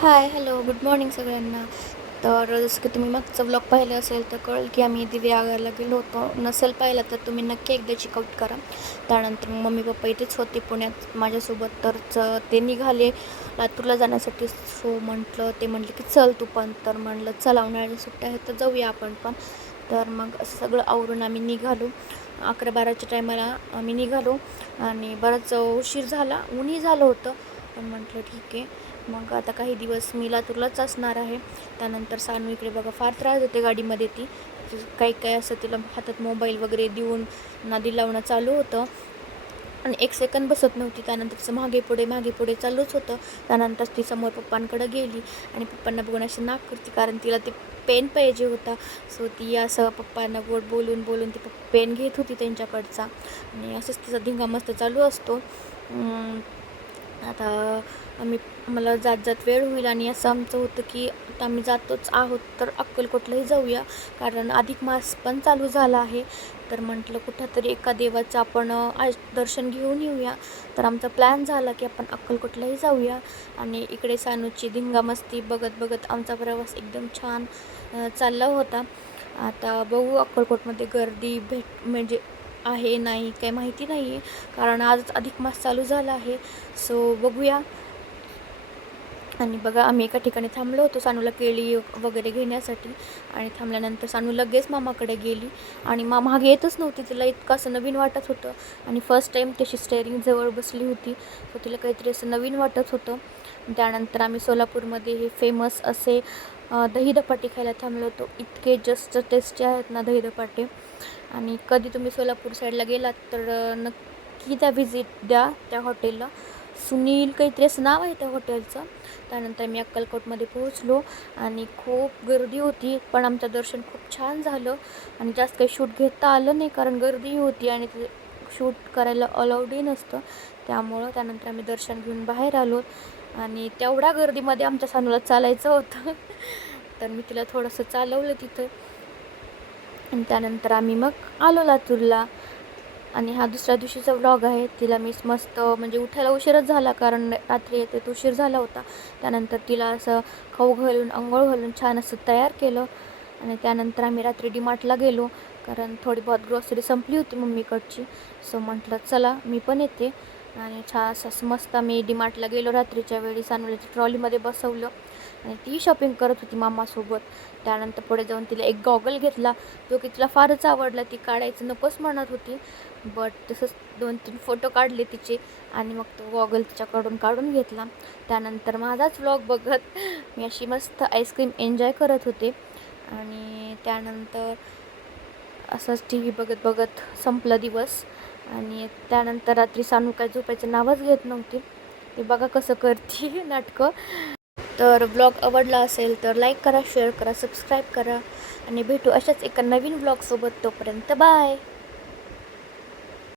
हाय, hello, good morning सगळ्यांना. तर जसं की तुम्ही मागचा व्लॉग पाहिला असेल तर कळेल की आम्ही दिव्यागरला गेलो होतो. नसेल पाहिला तर तुम्ही नक्की एकदा चेकआउट करा. त्यानंतर मम्मी पप्पा इथेच होते पुण्यात माझ्यासोबत. ते निघाले लातूरला जाण्यासाठी. सो ते म्हटले की चल तू पण. तर म्हणलं चला, उन्हाळ्याच्या सुट्ट्या आहेत तर जाऊया आपण पण. तर मग असं सगळं आवरून आम्ही निघालो. 11-12च्या टायमाला आम्ही निघालो आणि बराच उशीर झाला, ऊनही झालं होतं. पण म्हटलं ठीक आहे. मग आता काही दिवस मी लातूरलाच असणार आहे. त्यानंतर सानू इकडे बघा फार त्रास देते गाडीमध्ये. ती काही असं तिला हातात मोबाईल वगैरे देऊन नादी लावणं चालू होतं आणि एक सेकंद बसत नव्हती. त्यानंतर मागे पुढे चालूच होतं. त्यानंतर ती समोर पप्पांकडे गेली आणि पप्पांना बघून अशी नाक करते, कारण तिला ते पेन पाहिजे होता. सो ती असं पप्पांना गोड बोलून बोलून ती पेन घेत होती त्यांच्याकडचा आणि असंच तिचा धिंगा मस्त चालू असतो. आता मला जात जात वेळ होईल आणि असं आमचं होतं की आता आम्ही जातोच आहोत तर अक्कलकोटलाही जाऊया, कारण अधिक मास पण चालू झाला आहे. तर म्हटलं कुठंतरी एका देवाचं आपण आज दर्शन घेऊन येऊया. तर आमचा प्लॅन झाला की आपण अक्कलकोटलाही जाऊया आणि इकडे सानूची धिंगामस्ती बघत बघत आमचा प्रवास एकदम छान चालला होता. आता बघू अक्कलकोटमध्ये गर्दी म्हणजे आहे नाही काही माहिती नाही आहे, कारण आजच अधिक मास चालू झाला आहे. सो बघूया. आणि बघा आम्ही एका ठिकाणी थांबलो होतो सानूला केळी वगैरे घेण्यासाठी. आणि थांबल्यानंतर सानू लगेच मामाकडे गेली आणि मागे येतच नव्हती. तिला इतकं असं नवीन वाटत होतं आणि फर्स्ट टाईम तशी स्टेअरिंग जवळ बसली होती. तर तिला काहीतरी असं नवीन वाटत होतं. त्यानंतर आम्ही सोलापूरमध्ये हे फेमस असे दही धपाटे खायला थांबलो होतो. इतके जस्ट टेस्टी आहेत ना दही धपाटे. आणि कधी तुम्ही सोलापूर साईडला गेलात तर नक्की त्या व्हिजिट द्या त्या हॉटेलला. सुनील काहीतरी असं नाव आहे त्या हॉटेलचं. त्यानंतर मी अक्कलकोटमध्ये पोहोचलो आणि खूप गर्दी होती, पण आमचं दर्शन खूप छान झालं आणि जास्त काही शूट घेता आलं नाही, कारण गर्दी होती आणि ते शूट करायला अलाउडही नसतं. त्यानंतर आम्ही दर्शन घेऊन बाहेर आलो आणि तेवढ्या गर्दीमध्ये आमच्या सानूला चालायचं होतं. तर मी तिला थोडंसं चालवलं तिथं आणि त्यानंतर आम्ही मग आलो लातूरला. आणि हा दुसऱ्या दिवशीचा व्लॉग आहे. तिला मी मस्त म्हणजे उठायला उशीरच झाला, कारण रात्री येते उशीर झाला होता. त्यानंतर तिला असं खाऊ घालून अंघोळ घालून छान असं तयार केलं आणि त्यानंतर आम्ही रात्री डीमार्टला गेलो, कारण थोडी बहुत ग्रॉसरी संपली होती मम्मीकडची. सो म्हटलं चला मी पण येते आणि छान असं मस्त आम्ही डीमार्टला गेलो रात्रीच्या वेळी. सानूला ट्रॉलीमध्ये बसवलं आणि ती शॉपिंग करत होती मामासोबत. त्यानंतर पुढे जाऊन तिला एक गॉगल घेतला, जो की तिला फारच आवडला. ती काढायचं नकोच म्हणत होती, बट तसंच 2-3 फोटो काढले तिचे आणि मग तो गॉगल तिच्याकडून काढून घेतला. त्यानंतर माझाच व्लॉग बघत मी अशी मस्त आईस्क्रीम एन्जॉय करत होते आणि त्यानंतर असंच टी व्ही बघत बघत संपला दिवस. आणि त्यानंतर रात्री सानू काय झोपायचं नावच घेत नव्हती. ते बघा कसं करते नाटकं. तर व्लॉग आवडला असेल तर लाईक करा, शेअर करा, सबस्क्राईब करा आणि भेटू अशाच एका नवीन व्लॉगसोबत. तोपर्यंत बाय.